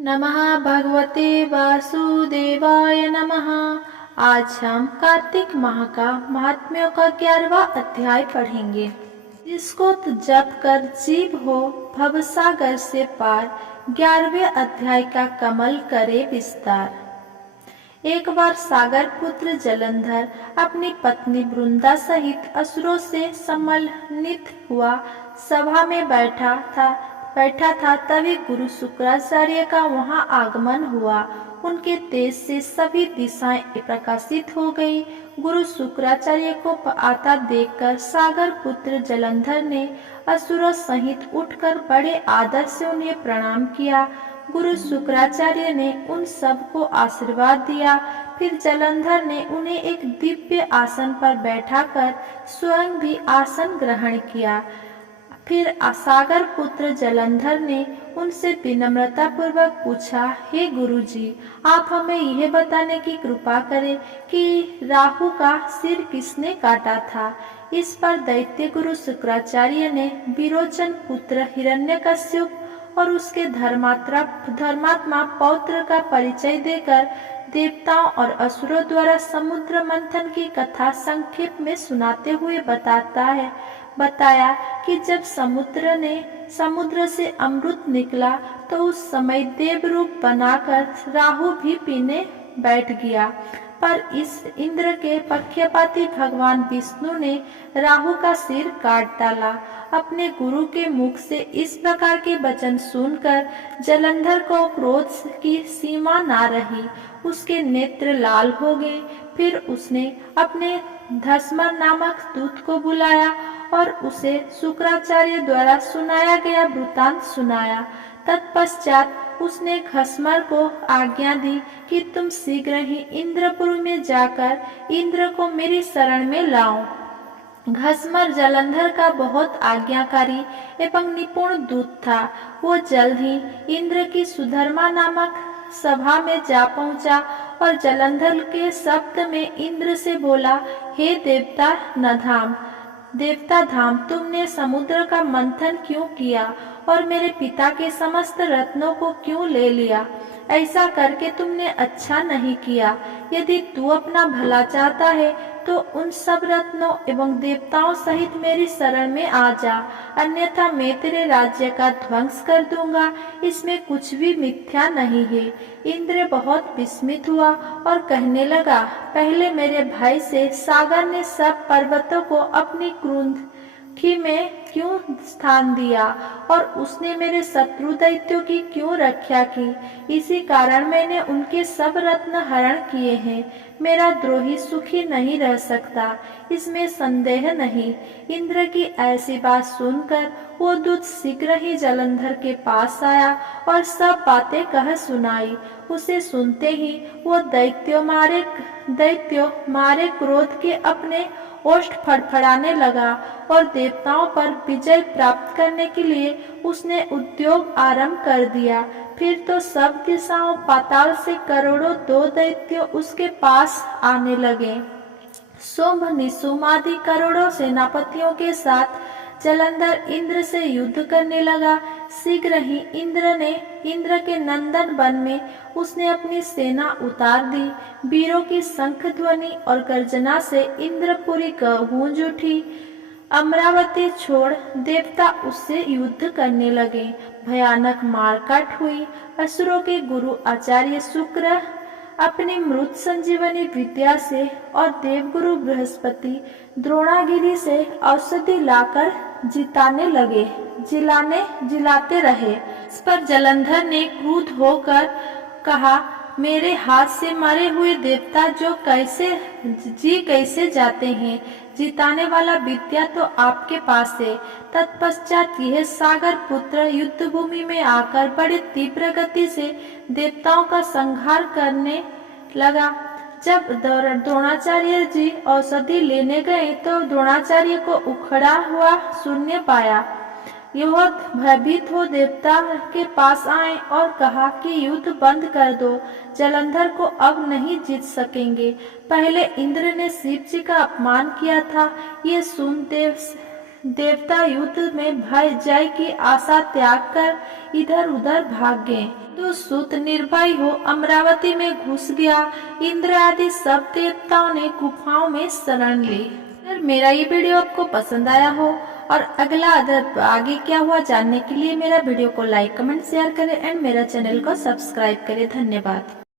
नमः भगवते वासुदेवाय नमः। आज हम कार्तिक माह का महात्म्यों का 11वां अध्याय पढ़ेंगे। जिसको तो जप कर जीव हो भवसागर से पार, 11वें अध्याय का कमल करे विस्तार। एक बार सागर पुत्र जलंधर अपनी पत्नी वृंदा सहित असुरों से सम्मिलित हुआ सभा में बैठा था। तभी गुरु शुक्राचार्य का वहां आगमन हुआ। उनके तेज से सभी दिशाएं प्रकाशित हो गई। गुरु शुक्राचार्य को आता देखकर सागर पुत्र जलंधर ने असुरों सहित उठकर बड़े आदर से उन्हें प्रणाम किया। गुरु शुक्राचार्य ने उन सब को आशीर्वाद दिया। फिर जलंधर ने उन्हें एक दिव्य आसन पर बैठाकर स्वयं भी आसन ग्रहण किया। फिर सागर पुत्र जलंधर ने उनसे विनम्रता पूर्वक पूछा, हे गुरुजी, आप हमें यह बताने की कृपा करें कि राहु का सिर किसने काटा था। इस पर दैत्य गुरु शुक्राचार्य ने विरोचन पुत्र हिरण्यकश्यप और उसके धर्मात्मा पौत्र का परिचय देकर देवताओं और असुरों द्वारा समुद्र मंथन की कथा संक्षेप में सुनाते हुए बताया कि जब समुद्र से अमृत निकला तो उस समय देव रूप बनाकर राहु भी पीने बैठ गया। पर इस इंद्र के पक्षपाती भगवान विष्णु ने राहु का सिर काट डाला। अपने गुरु के मुख से इस प्रकार के वचन सुनकर जलंधर को क्रोध की सीमा ना रही। उसके नेत्र लाल हो गए। फिर उसने अपने धस्मर नामक दूत को बुलाया और उसे शुक्राचार्य द्वारा सुनाया गया वृतांत सुनाया। तत्पश्चात उसने घस्मर को आज्ञा दी कि तुम शीघ्र ही इंद्रपुर में जाकर इंद्र को मेरी शरण में लाओ। घस्मर जलंधर का बहुत आज्ञाकारी एवं निपुण दूत था। वो जल्द ही इंद्र की सुधर्मा नामक सभा में जा पहुंचा और जलंधर के शब्द में इंद्र से बोला, हे देवता धाम, तुमने समुद्र का मंथन क्यों किया और मेरे पिता के समस्त रत्नों को क्यों ले लिया? ऐसा करके तुमने अच्छा नहीं किया। यदि तू अपना भला चाहता है तो उन सब रत्नों एवं देवताओं सहित मेरी शरण में आ जा, अन्यथा मैं तेरे राज्य का ध्वंस कर दूंगा। इसमें कुछ भी मिथ्या नहीं है। इंद्र बहुत विस्मित हुआ और कहने लगा, पहले मेरे भाई से सागर ने सब पर्वतों को अपनी क्रुंधि में क्यों स्थान दिया और उसने मेरे शत्रु दैत्यों की क्यों रक्षा की? इसी कारण मैंने उनके सब रत्न हरण किए हैं। मेरा द्रोही सुखी नहीं रह सकता, इसमें संदेह नहीं। इंद्र की ऐसी बात सुनकर वो दूत शीघ्र ही जलंधर के पास आया और सब बातें कह सुनाई। उसे सुनते ही वो दैत्यों मारे क्रोध के अपने ओष्ठ फड़फड़ाने लगा और देवताओं पर विजय प्राप्त करने के लिए उसने उद्योग आरंभ कर दिया। फिर तो सब दिशाओं पाताल से करोड़ों दो दैत्य उसके पास आने लगे। शुंभ निशुंभ आदि करोड़ों सेनापतियों के साथ जलंधर इंद्र से युद्ध करने लगा। शीघ्र ही इंद्र के नंदन वन में उसने अपनी सेना उतार दी। वीरों की शंख ध्वनि और गर्जना से इंद्रपुरी गूंज उठी। अमरावती छोड़ देवता उससे युद्ध करने लगे। भयानक मारकाट हुई। असुरों के गुरु आचार्य शुक्र अपनी मृत संजीवनी विद्या से और देवगुरु बृहस्पति द्रोणागिरी से औषधि लाकर जिलाते रहे। इस पर जलंधर ने क्रुद्ध होकर कहा, मेरे हाथ से मरे हुए देवता कैसे जाते हैं? जिताने वाला विद्या तो आपके पास है। तत्पश्चात यह सागर पुत्र युद्ध भूमि में आकर बड़े तीव्र गति से देवताओं का संहार करने लगा। जब द्रोणाचार्य जी औषधि लेने गए तो द्रोणाचार्य को उखड़ा हुआ शून्य पाया। यह भयभीत हो देवता के पास आए और कहा कि युद्ध बंद कर दो, जलंधर को अब नहीं जीत सकेंगे। पहले इंद्र ने शिव जी का अपमान किया था। ये सुन देवता युद्ध में भय जय की आशा त्याग कर इधर उधर भाग गए। इंद्रसूत निर्भय हो अमरावती में घुस गया। इंद्र आदि सब देवताओं ने गुफाओं में शरण ली। अगर मेरा ये वीडियो आपको पसंद आया हो और अगला आगे क्या हुआ जानने के लिए मेरा वीडियो को लाइक कमेंट शेयर करें एंड मेरा चैनल को सब्सक्राइब करें। धन्यवाद।